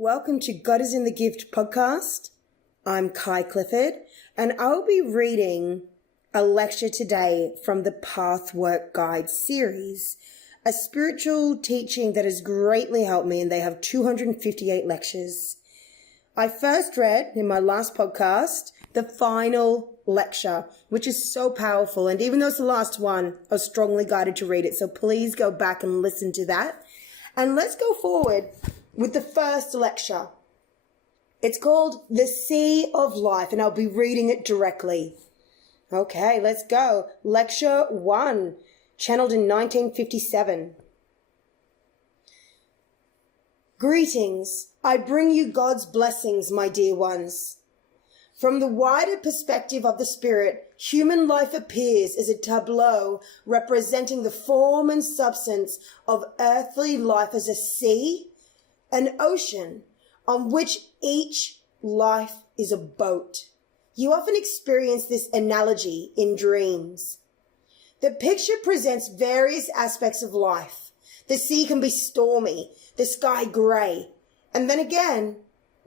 Welcome to God is in the Gift podcast. I'm Kai Clifford, and I'll be reading a lecture today from the Pathwork Guide series, a spiritual teaching that has greatly helped me, and they have 258 lectures. I first read in my last podcast the final lecture, which is so powerful, and even though it's the last one, I was strongly guided to read it, so please go back and listen to that. And let's go forward with the first lecture. It's called The Sea of Life, and I'll be reading it directly. Okay, let's go. Lecture 1, channeled in 1957. Greetings. I bring you God's blessings, my dear ones. From the wider perspective of the Spirit, human life appears as a tableau representing the form and substance of earthly life as a sea, an ocean on which each life is a boat. You often experience this analogy in dreams. The picture presents various aspects of life. The sea can be stormy, the sky grey, and then again,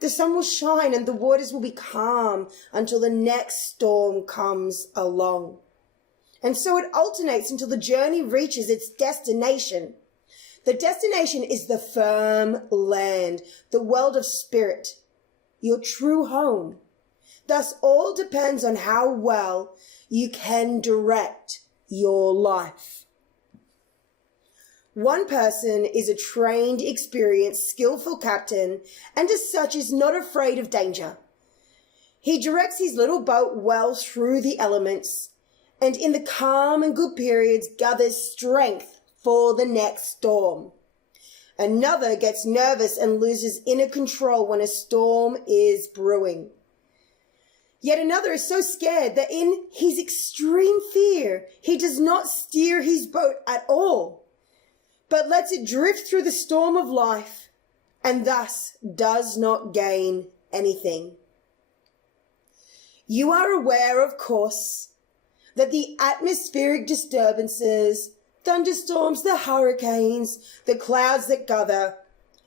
the sun will shine and the waters will be calm until the next storm comes along. And so it alternates until the journey reaches its destination. The destination is the firm land, the world of spirit, your true home. Thus, all depends on how well you can direct your life. One person is a trained, experienced, skillful captain, and as such is not afraid of danger. He directs his little boat well through the elements, and in the calm and good periods gathers strength for the next storm. Another gets nervous and loses inner control when a storm is brewing. Yet another is so scared that in his extreme fear, he does not steer his boat at all, but lets it drift through the storm of life and thus does not gain anything. You are aware, of course, that the atmospheric disturbances, thunderstorms, the hurricanes, the clouds that gather,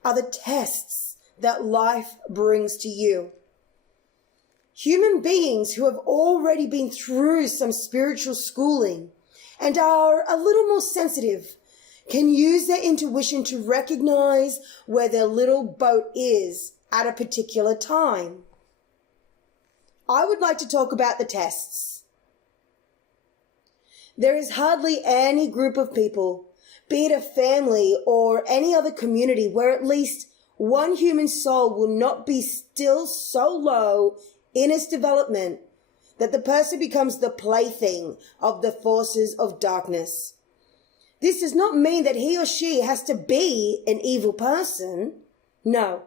are the tests that life brings to you. Human beings who have already been through some spiritual schooling and are a little more sensitive can use their intuition to recognize where their little boat is at a particular time. I would like to talk about the tests. There is hardly any group of people, be it a family or any other community, where at least one human soul will not be still so low in its development that the person becomes the plaything of the forces of darkness. This does not mean that he or she has to be an evil person. No.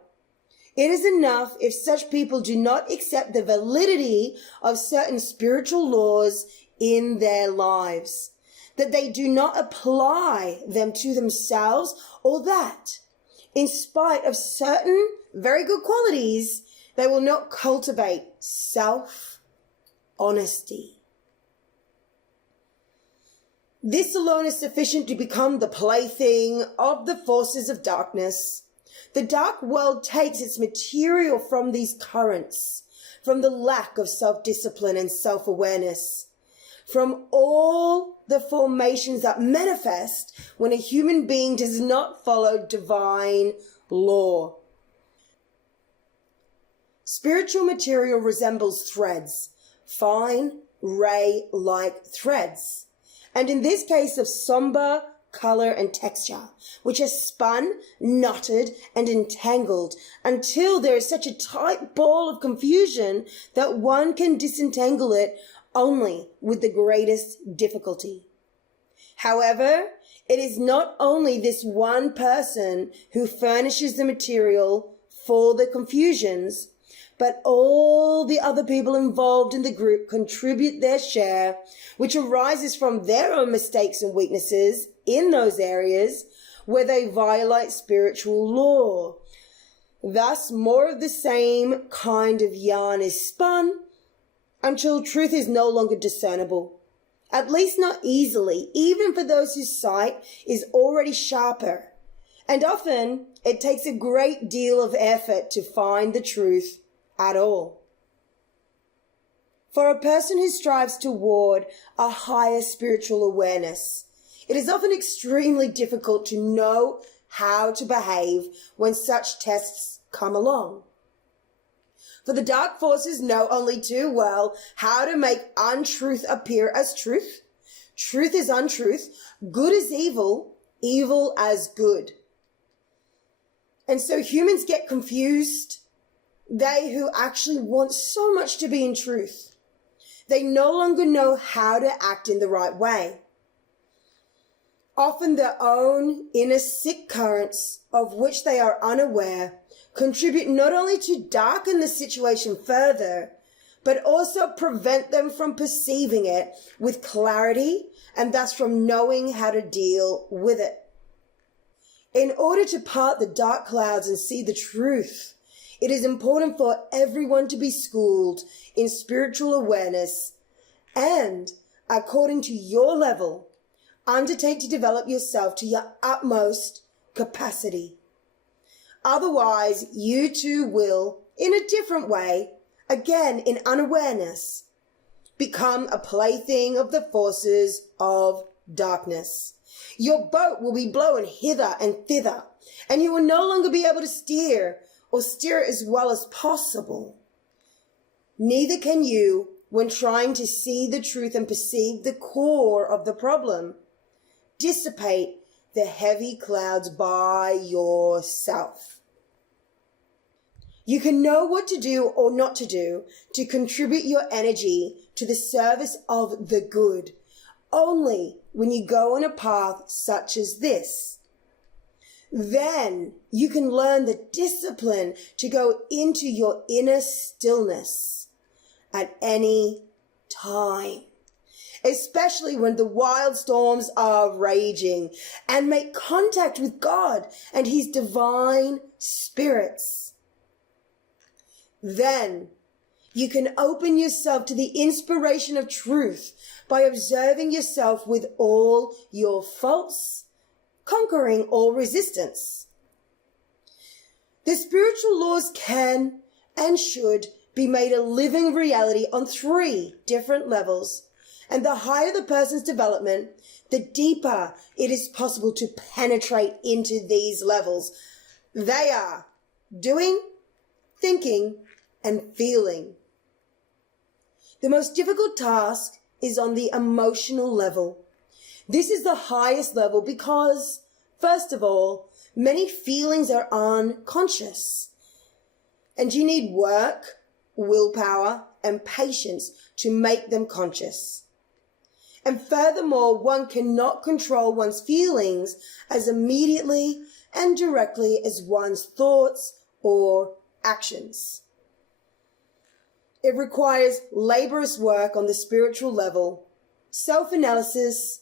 It is enough if such people do not accept the validity of certain spiritual laws in their lives, that they do not apply them to themselves, or that, in spite of certain very good qualities, they will not cultivate self-honesty. This alone is sufficient to become the plaything of the forces of darkness. The dark world takes its material from these currents, from the lack of self-discipline and self-awareness, from all the formations that manifest when a human being does not follow divine law. Spiritual material resembles threads, fine ray-like threads, and in this case of somber color and texture, which are spun, knotted, and entangled until there is such a tight ball of confusion that one can disentangle it only with the greatest difficulty. However, it is not only this one person who furnishes the material for the confusions, but all the other people involved in the group contribute their share, which arises from their own mistakes and weaknesses in those areas where they violate spiritual law. Thus, more of the same kind of yarn is spun until truth is no longer discernible, at least not easily, even for those whose sight is already sharper And often it takes a great deal of effort to find the truth at all. For a person who strives toward a higher spiritual awareness, it is often extremely difficult to know how to behave when such tests come along. For the dark forces know only too well how to make untruth appear as truth. Truth is untruth, good is evil, evil as good. And so humans get confused. They who actually want so much to be in truth, they no longer know how to act in the right way. Often their own inner sick currents, of which they are unaware, contribute not only to darken the situation further, but also prevent them from perceiving it with clarity and thus from knowing how to deal with it. In order to part the dark clouds and see the truth, it is important for everyone to be schooled in spiritual awareness and, according to your level, undertake to develop yourself to your utmost capacity. Otherwise, you too will, in a different way, again in unawareness, become a plaything of the forces of darkness. Your boat will be blown hither and thither, and you will no longer be able to steer it as well as possible. Neither can you when trying to see the truth and perceive the core of the problem. Dissipate the heavy clouds by yourself. You can know what to do or not to do to contribute your energy to the service of the good only when you go on a path such as this. Then you can learn the discipline to go into your inner stillness at any time, especially when the wild storms are raging, and make contact with God and his divine spirits. Then you can open yourself to the inspiration of truth by observing yourself with all your faults, conquering all resistance. The spiritual laws can and should be made a living reality on 3 different levels, and the higher the person's development, the deeper it is possible to penetrate into these levels. They are doing, thinking, and feeling. The most difficult task is on the emotional level. This is the highest level because, first of all, many feelings are unconscious, and you need work, willpower, and patience to make them conscious. And furthermore, one cannot control one's feelings as immediately and directly as one's thoughts or actions. It requires laborious work on the spiritual level, self-analysis,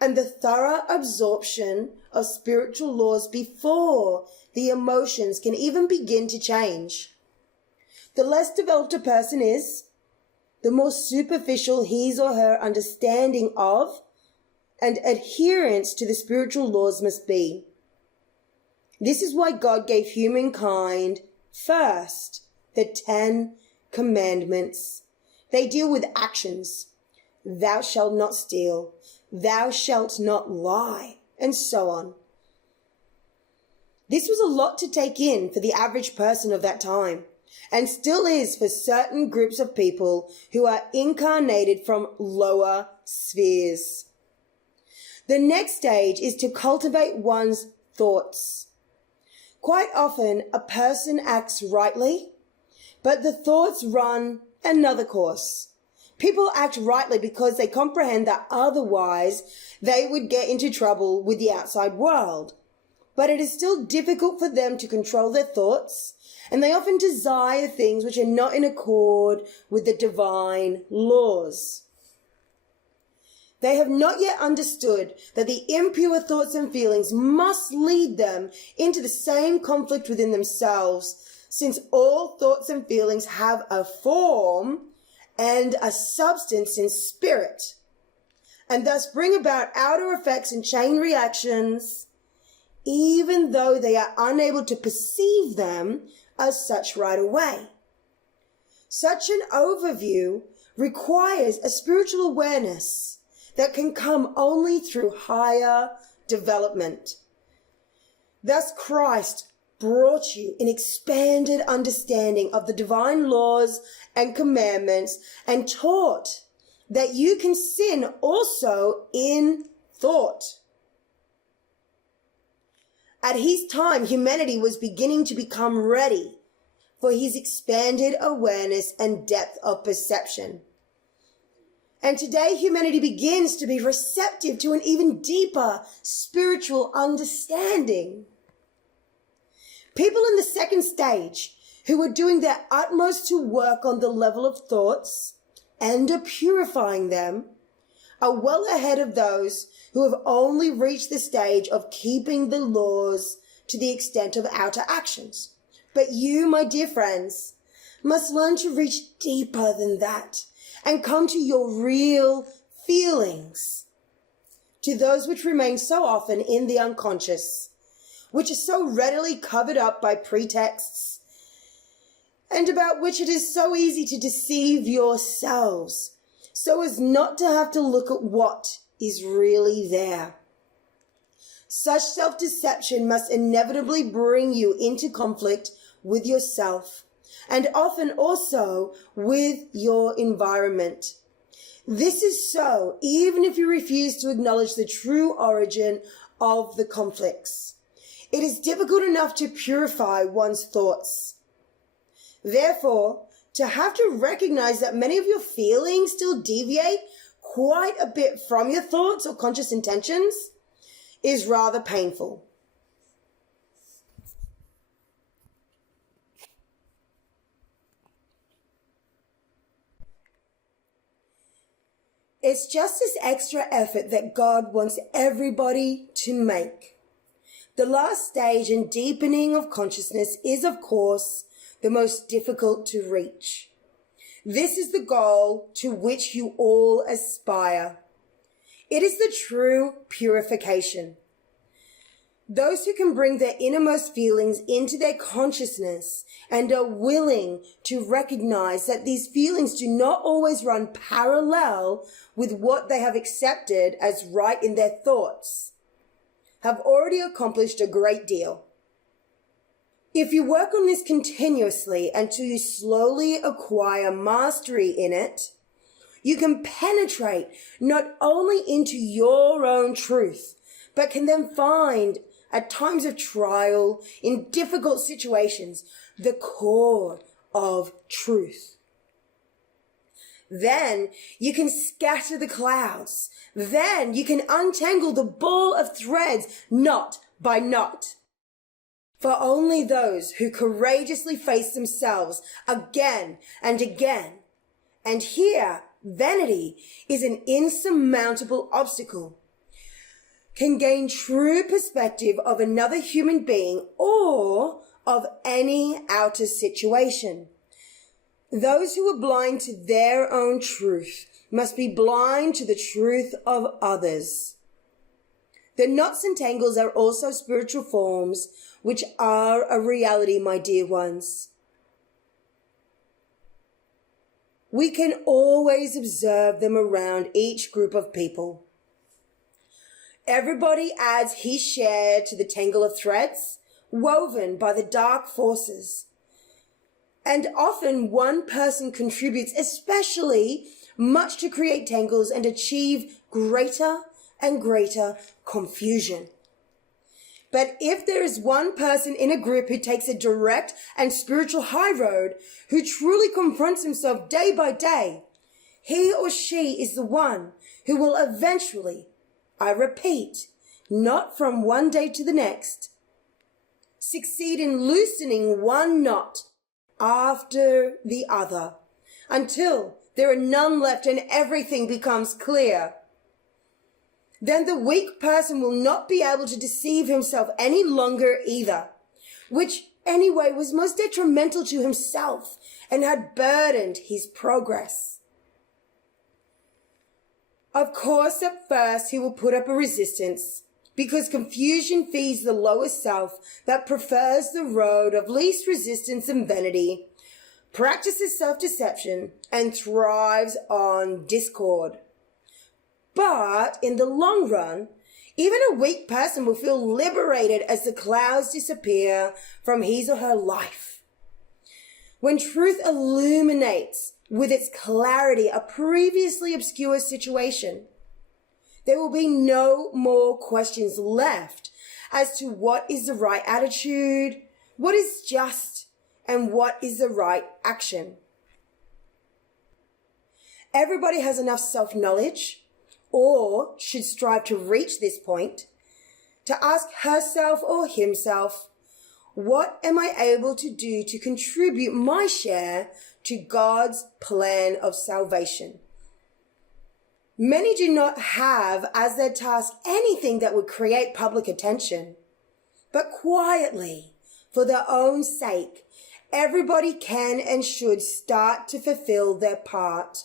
and the thorough absorption of spiritual laws before the emotions can even begin to change. The less developed a person is, the more superficial his or her understanding of and adherence to the spiritual laws must be. This is why God gave humankind first the 10 commandments. They deal with actions. Thou shalt not steal. Thou shalt not lie, and so on. This was a lot to take in for the average person of that time, and still is for certain groups of people who are incarnated from lower spheres. The next stage is to cultivate one's thoughts. Quite often, a person acts rightly, but the thoughts run another course. People act rightly because they comprehend that otherwise they would get into trouble with the outside world. But it is still difficult for them to control their thoughts, and they often desire things which are not in accord with the divine laws. They have not yet understood that the impure thoughts and feelings must lead them into the same conflict within themselves, since all thoughts and feelings have a form and a substance in spirit, and thus bring about outer effects and chain reactions even though they are unable to perceive them as such right away. Such an overview requires a spiritual awareness that can come only through higher development. Thus, Christ brought you an expanded understanding of the divine laws and commandments and taught that you can sin also in thought. At his time, humanity was beginning to become ready for his expanded awareness and depth of perception. And today, humanity begins to be receptive to an even deeper spiritual understanding. People in the second stage who are doing their utmost to work on the level of thoughts and are purifying them are well ahead of those who have only reached the stage of keeping the laws to the extent of outer actions. But you, my dear friends, must learn to reach deeper than that and come to your real feelings, to those which remain so often in the unconscious, which are so readily covered up by pretexts, and about which it is so easy to deceive yourselves, so as not to have to look at what is really there. Such self-deception must inevitably bring you into conflict with yourself, and often also with your environment. This is so even if you refuse to acknowledge the true origin of the conflicts. It is difficult enough to purify one's thoughts. Therefore, to have to recognize that many of your feelings still deviate quite a bit from your thoughts or conscious intentions is rather painful. It's just this extra effort that God wants everybody to make. The last stage and deepening of consciousness is, of course, the most difficult to reach. This is the goal to which you all aspire. It is the true purification. Those who can bring their innermost feelings into their consciousness and are willing to recognize that these feelings do not always run parallel with what they have accepted as right in their thoughts, have already accomplished a great deal. If you work on this continuously until you slowly acquire mastery in it, you can penetrate not only into your own truth, but can then find at times of trial, in difficult situations, the core of truth. Then you can scatter the clouds. Then you can untangle the ball of threads knot by knot. For only those who courageously face themselves again and again, and here vanity is an insurmountable obstacle, can gain true perspective of another human being or of any outer situation. Those who are blind to their own truth must be blind to the truth of others. The knots and tangles are also spiritual forms which are a reality, my dear ones. We can always observe them around each group of people. Everybody adds his share to the tangle of threads woven by the dark forces. And often one person contributes especially much to create tangles and achieve greater and greater confusion. But if there is one person in a group who takes a direct and spiritual high road, who truly confronts himself day by day, he or she is the one who will eventually, I repeat, not from one day to the next, succeed in loosening one knot after the other until there are none left and everything becomes clear. Then the weak person will not be able to deceive himself any longer either, which anyway was most detrimental to himself and had burdened his progress. Of course, at first he will put up a resistance, because confusion feeds the lower self that prefers the road of least resistance and vanity, practices self-deception, and thrives on discord. But in the long run, even a weak person will feel liberated as the clouds disappear from his or her life. When truth illuminates with its clarity a previously obscure situation, there will be no more questions left as to what is the right attitude, what is just, and what is the right action. Everybody has enough self-knowledge, or should strive to reach this point, to ask herself or himself, what am I able to do to contribute my share to God's plan of salvation? Many do not have as their task anything that would create public attention, but quietly, for their own sake, everybody can and should start to fulfill their part.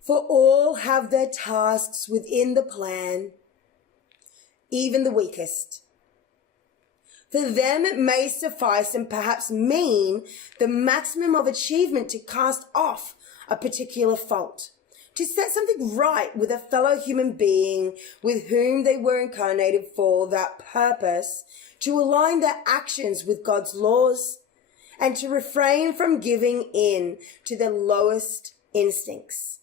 For all have their tasks within the plan, even the weakest. For them it may suffice and perhaps mean the maximum of achievement to cast off a particular fault, to set something right with a fellow human being with whom they were incarnated for that purpose, to align their actions with God's laws, and to refrain from giving in to their lowest instincts.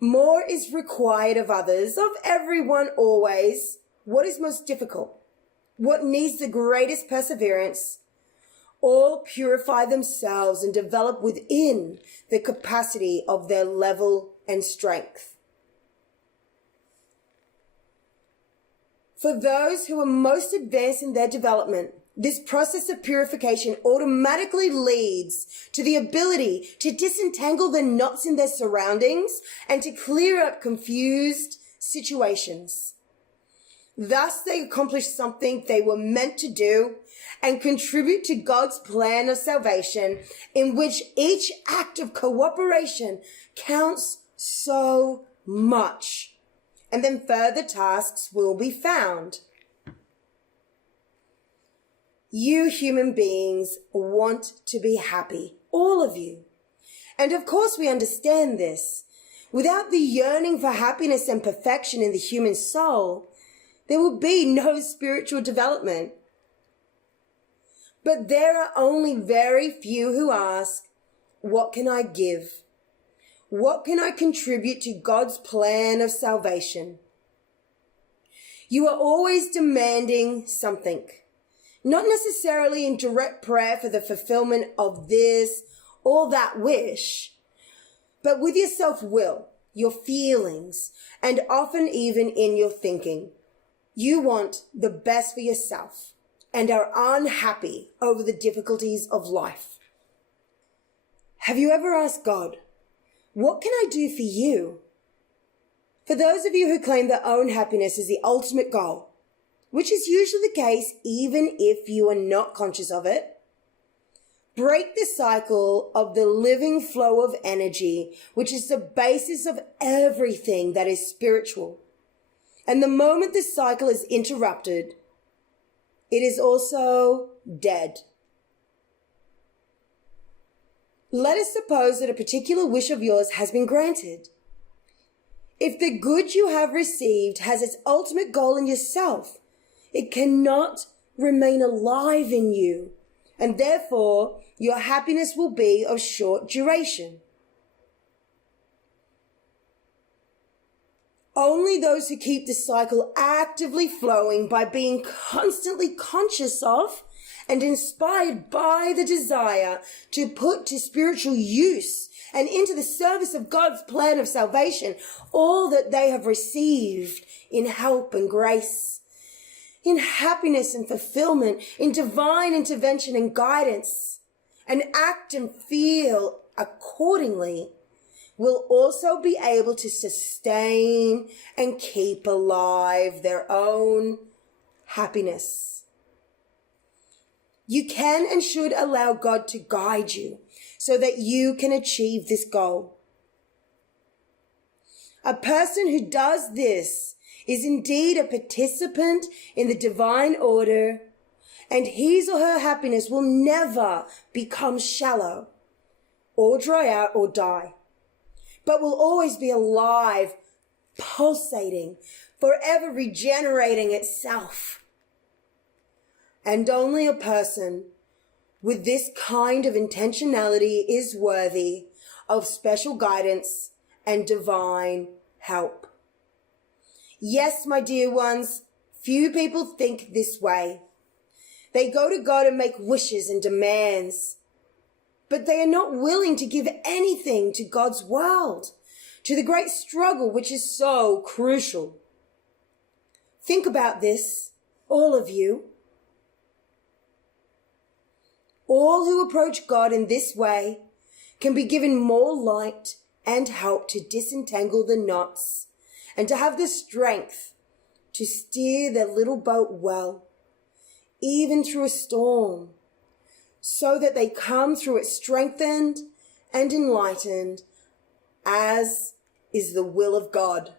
More is required of others, of everyone always. What is most difficult? What needs the greatest perseverance? All purify themselves and develop within the capacity of their level and strength. For those who are most advanced in their development, this process of purification automatically leads to the ability to disentangle the knots in their surroundings and to clear up confused situations. Thus, they accomplish something they were meant to do and contribute to God's plan of salvation, in which each act of cooperation counts so much. And then further tasks will be found. You human beings want to be happy, all of you. And of course we understand this. Without the yearning for happiness and perfection in the human soul, there will be no spiritual development. But there are only very few who ask, what can I give? What can I contribute to God's plan of salvation? You are always demanding something, not necessarily in direct prayer for the fulfillment of this or that wish, but with your self-will, your feelings, and often even in your thinking. You want the best for yourself and are unhappy over the difficulties of life. Have you ever asked God, what can I do for you? For those of you who claim their own happiness as the ultimate goal, which is usually the case even if you are not conscious of it, break the cycle of the living flow of energy, which is the basis of everything that is spiritual. And the moment this cycle is interrupted, it is also dead. Let us suppose that a particular wish of yours has been granted. If the good you have received has its ultimate goal in yourself, it cannot remain alive in you, and therefore your happiness will be of short duration. Only those who keep the cycle actively flowing by being constantly conscious of and inspired by the desire to put to spiritual use and into the service of God's plan of salvation all that they have received in help and grace, in happiness and fulfillment, in divine intervention and guidance, and act and feel accordingly, will also be able to sustain and keep alive their own happiness. You can and should allow God to guide you so that you can achieve this goal. A person who does this is indeed a participant in the divine order, and his or her happiness will never become shallow or dry out or die, but will always be alive, pulsating, forever regenerating itself. And only a person with this kind of intentionality is worthy of special guidance and divine help. Yes, my dear ones, few people think this way. They go to God and make wishes and demands, but they are not willing to give anything to God's world, to the great struggle which is so crucial. Think about this, all of you. All who approach God in this way can be given more light and help to disentangle the knots and to have the strength to steer their little boat well, even through a storm, so that they come through it strengthened and enlightened, as is the will of God.